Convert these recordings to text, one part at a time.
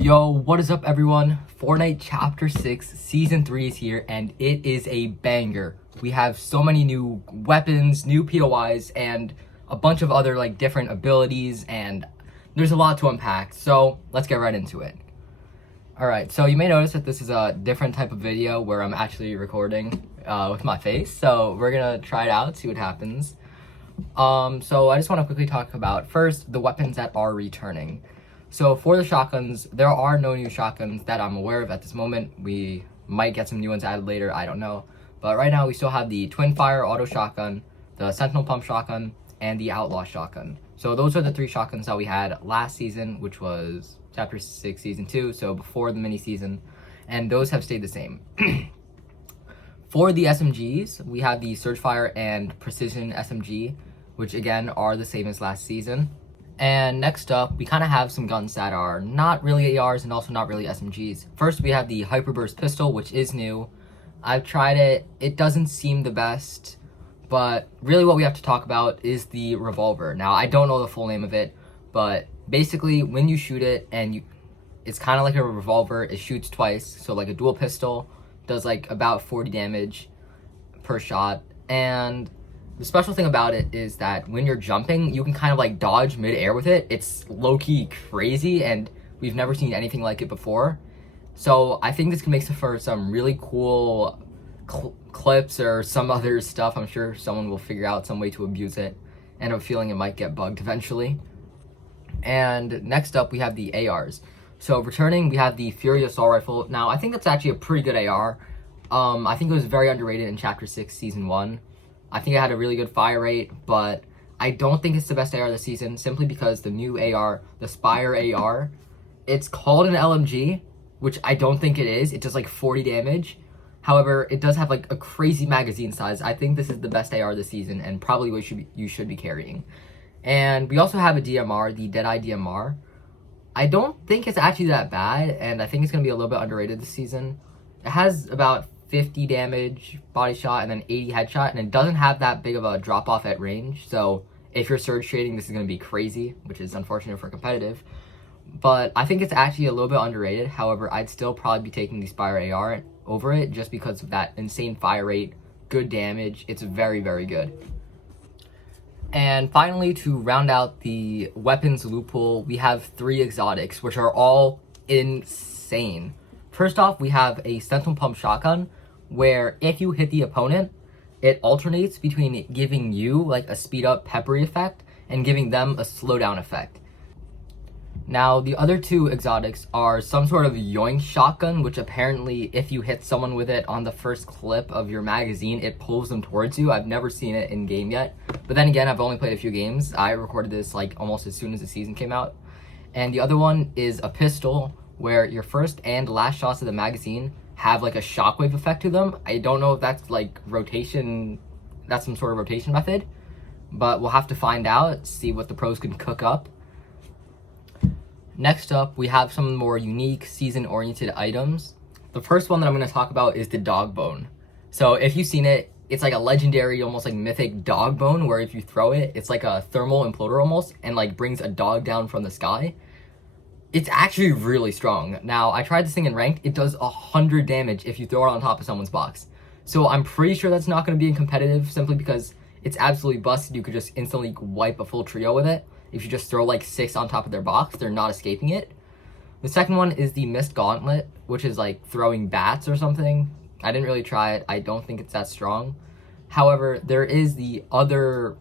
Yo, what is up everyone? Fortnite Chapter 6 Season 3 is here and it is a banger. We have so many new weapons, new POIs, and a bunch of other different abilities, and there's a lot to unpack, so let's get right into it. Alright, so you may notice that this is a different type of video where I'm actually recording with my face, so we're gonna try it out, see what happens. So I just want to quickly talk about first the weapons that are returning. So for the shotguns, there are no new shotguns that I'm aware of at this moment. We might get some new ones added later, I don't know. But right now we still have the Twin Fire Auto Shotgun, the Sentinel Pump Shotgun, and the Outlaw Shotgun. So those are the three shotguns that we had last season, which was Chapter 6 Season 2, so before the mini season. And those have stayed the same. For the SMGs, we have the Surgefire and Precision SMG, which again are the same as last season. And next up, we kind of have some guns that are not really ARs and also not really SMGs. First, we have the Hyperburst Pistol, which is new. I've tried it. It doesn't seem the best, but really what we have to talk about is the revolver. Now, I don't know the full name of it, but basically when you shoot it and it's kind of like a revolver. It shoots twice, so like a dual pistol, does like about 40 damage per shot. And the special thing about it is that when you're jumping, you can kind of like dodge mid-air with it. It's low-key crazy, and we've never seen anything like it before. So I think this can make for some really cool clips or some other stuff. I'm sure someone will figure out some way to abuse it, and I have a feeling it might get bugged eventually. And next up, we have the ARs. So returning, we have the Fury Assault Rifle. Now, I think that's actually a pretty good AR. I think it was very underrated in Chapter 6 Season 1. I think it had a really good fire rate, but I don't think it's the best AR this season, simply because the new AR, the Spire AR, it's called an LMG, which I don't think it is. It does like 40 damage. However, it does have like a crazy magazine size. I think this is the best AR this season, and probably what you should be carrying. And we also have a DMR, the Deadeye DMR. I don't think it's actually that bad, and I think it's going to be a little bit underrated this season. It has about 50 damage body shot and then 80 headshot, and it doesn't have that big of a drop off at range, so if you're surge trading, this is going to be crazy, which is unfortunate for competitive. But I think it's actually a little bit underrated. However, I'd still probably be taking the Spire AR over it just because of that insane fire rate, good damage. It's very, very good. And finally, to round out the weapons loot pool, we have three exotics, which are all insane. First off, we have a Sentinel Pump Shotgun, where if you hit the opponent, it alternates between giving you like a speed up peppery effect and giving them a slowdown effect. Now, the other two exotics are some sort of yoink shotgun, which apparently if you hit someone with it on the first clip of your magazine, it pulls them towards you. I've never seen it in game yet, but then again, I've only played a few games. I recorded this like almost as soon as the season came out. And the other one is a pistol, where your first and last shots of the magazine have like a shockwave effect to them. I don't know if that's like rotation, that's some sort of rotation method, but we'll have to find out, see what the pros can cook up. Next up, we have some more unique season-oriented items. The first one that I'm going to talk about is the dog bone. So if you've seen it, it's like a legendary, almost like mythic dog bone, where if you throw it, it's like a thermal imploder almost, and like brings a dog down from the sky. It's actually really strong. Now, I tried this thing in ranked. It does 100 damage if you throw it on top of someone's box. So I'm pretty sure that's not going to be in competitive, simply because it's absolutely busted. You could just instantly wipe a full trio with it. If you just throw like 6 on top of their box, they're not escaping it. The second one is the Mist Gauntlet, which is like throwing bats or something. I didn't really try it. I don't think it's that strong. However, there is the other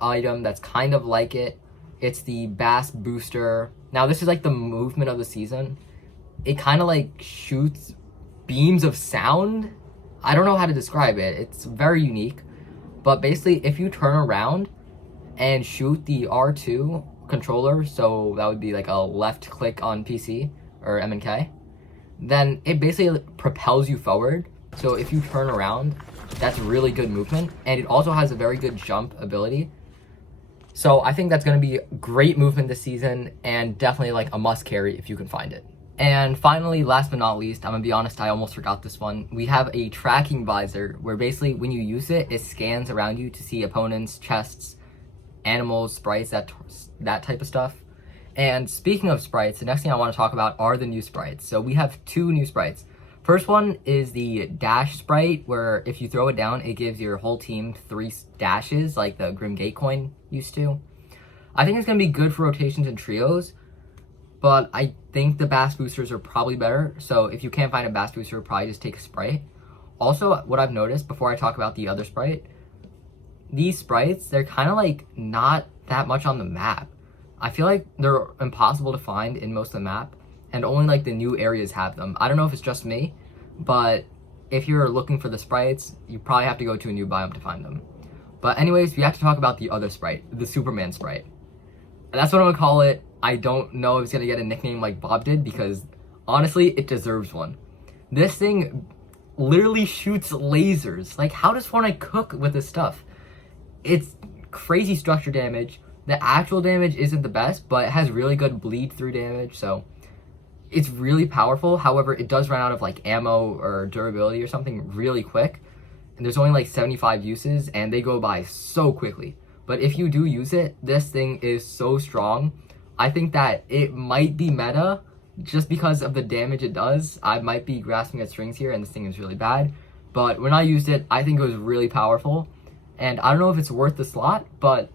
item that's kind of like it. It's the Bass Booster. Now, this is like the movement of the season. It kind of like shoots beams of sound. I don't know how to describe it. It's very unique. But basically, if you turn around and shoot the R2 controller, so that would be like a left click on PC or MNK, then it basically propels you forward. So if you turn around, that's really good movement. And it also has a very good jump ability. So I think that's going to be great movement this season, and definitely like a must carry if you can find it. And finally, last but not least, I'm going to be honest, I almost forgot this one. We have a tracking visor, where basically when you use it, it scans around you to see opponents, chests, animals, sprites, that type of stuff. And speaking of sprites, the next thing I want to talk about are the new sprites. So we have two new sprites. First one is the dash sprite, where if you throw it down, it gives your whole team 3 dashes, like the Grim Gate coin used to. I think it's going to be good for rotations and trios, but I think the Bass Boosters are probably better. So if you can't find a Bass Booster, probably just take a sprite. Also, what I've noticed before I talk about the other sprite, these sprites, they're kind of like not that much on the map. I feel like they're impossible to find in most of the map, and only like the new areas have them. I don't know if it's just me, but if you're looking for the sprites, you probably have to go to a new biome to find them. But anyways, we have to talk about the other sprite, the Superman sprite. And that's what I'm gonna call it. I don't know if it's gonna get a nickname like Bob did, because honestly, it deserves one. This thing literally shoots lasers. Like, how does Fortnite cook with this stuff? It's crazy structure damage. The actual damage isn't the best, but it has really good bleed through damage, so it's really powerful. However, it does run out of like ammo or durability or something really quick, and there's only like 75 uses, and they go by so quickly. But if you do use it, this thing is so strong. I think that it might be meta just because of the damage it does. I might be grasping at strings here, and this thing is really bad, but when I used it, I think it was really powerful. And I don't know if it's worth the slot, but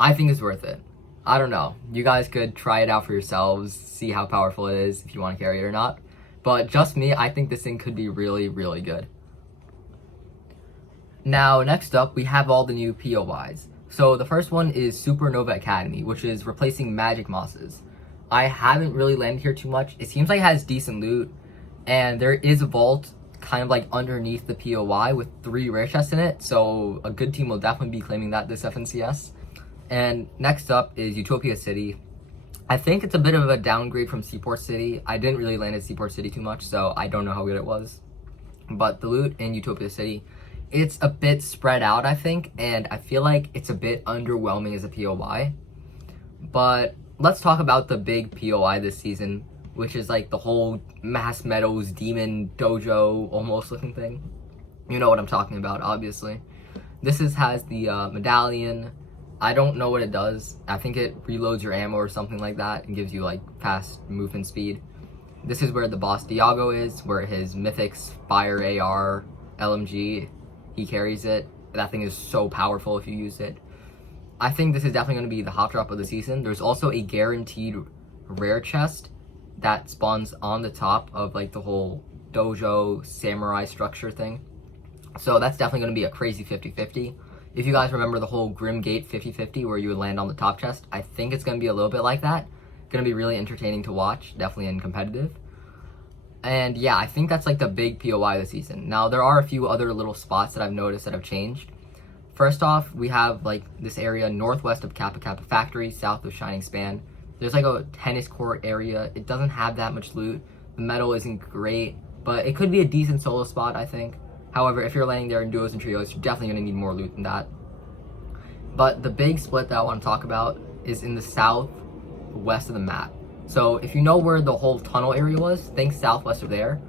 I think it's worth it. I don't know. You guys could try it out for yourselves, see how powerful it is, if you want to carry it or not. But just me, I think this thing could be really, really good. Now, next up, we have all the new POIs. So the first one is Supernova Academy, which is replacing Magic Mosses. I haven't really landed here too much. It seems like it has decent loot, and there is a vault kind of like underneath the POI with 3 rare chests in it, so a good team will definitely be claiming that this FNCS. And next up is Utopia City. I think it's a bit of a downgrade from Seaport City. I didn't really land at Seaport City too much, so I don't know how good it was. But the loot in Utopia City, it's a bit spread out, I think, and I feel like it's a bit underwhelming as a POI. But let's talk about the big POI this season, which is like the whole Mass Meadows Demon Dojo almost looking thing. You know what I'm talking about, obviously. This has the medallion. I don't know what it does. I think it reloads your ammo or something like that and gives you like fast movement speed. This is where the boss Diago is, where his Mythics Fire AR LMG, he carries it. That thing is so powerful if you use it. I think this is definitely going to be the hot drop of the season. There's also a guaranteed rare chest that spawns on the top of like the whole dojo samurai structure thing. So that's definitely going to be a crazy 50-50. If you guys remember the whole Grim Gate 50-50 where you would land on the top chest, I think it's going to be a little bit like that. Going to be really entertaining to watch, definitely and competitive. And yeah, I think that's like the big POI of the season. Now, there are a few other little spots that I've noticed that have changed. First off, we have like this area northwest of Kappa Kappa Factory, south of Shining Span. There's like a tennis court area. It doesn't have that much loot. The metal isn't great, but it could be a decent solo spot, I think. However, if you're landing there in duos and trios, you're definitely going to need more loot than that. But the big split that I want to talk about is in the southwest of the map. So if you know where the whole tunnel area was, think southwest of there.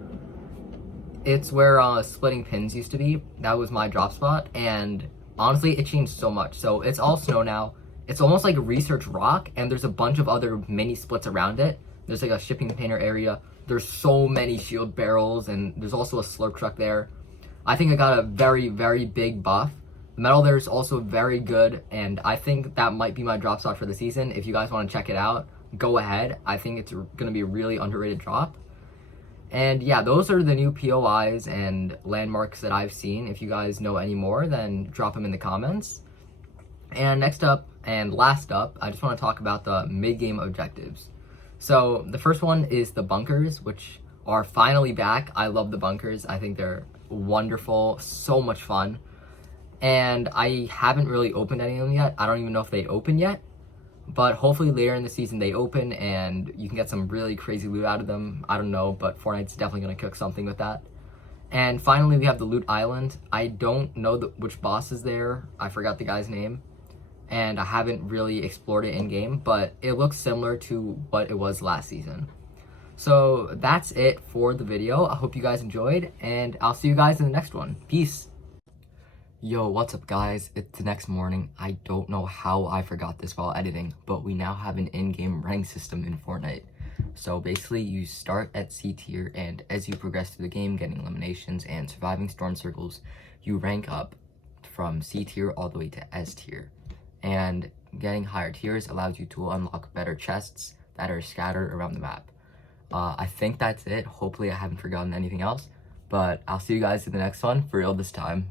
It's where Splitting Pins used to be. That was my drop spot, and honestly, it changed so much. So it's all snow now. It's almost like a research rock, and there's a bunch of other mini splits around it. There's like a shipping container area. There's so many shield barrels, and there's also a slurp truck there. I think I got a very, very big buff. The metal there is also very good, and I think that might be my drop spot for the season. If you guys want to check it out, go ahead. I think it's going to be a really underrated drop. And yeah, those are the new POIs and landmarks that I've seen. If you guys know any more, then drop them in the comments. And next up and last up, I just want to talk about the mid-game objectives. So the first one is the bunkers, which are finally back. I love the bunkers. I think they're wonderful, so much fun. And I haven't really opened any of them yet. I don't even know if they open yet. But hopefully later in the season they open and you can get some really crazy loot out of them. I don't know, but Fortnite's definitely going to cook something with that. And finally, we have the Loot Island. I don't know which boss is there. I forgot the guy's name. And I haven't really explored it in-game, but it looks similar to what it was last season. So that's it for the video. I hope you guys enjoyed, and I'll see you guys in the next one. Peace. Yo, what's up guys? It's the next morning. I don't know how I forgot this while editing, but we now have an in-game rank system in Fortnite. So basically you start at C tier, and as you progress through the game, getting eliminations and surviving storm circles, you rank up from C tier all the way to S tier. And getting higher tiers allows you to unlock better chests that are scattered around the map. I think that's it. Hopefully I haven't forgotten anything else, but I'll see you guys in the next one, for real this time.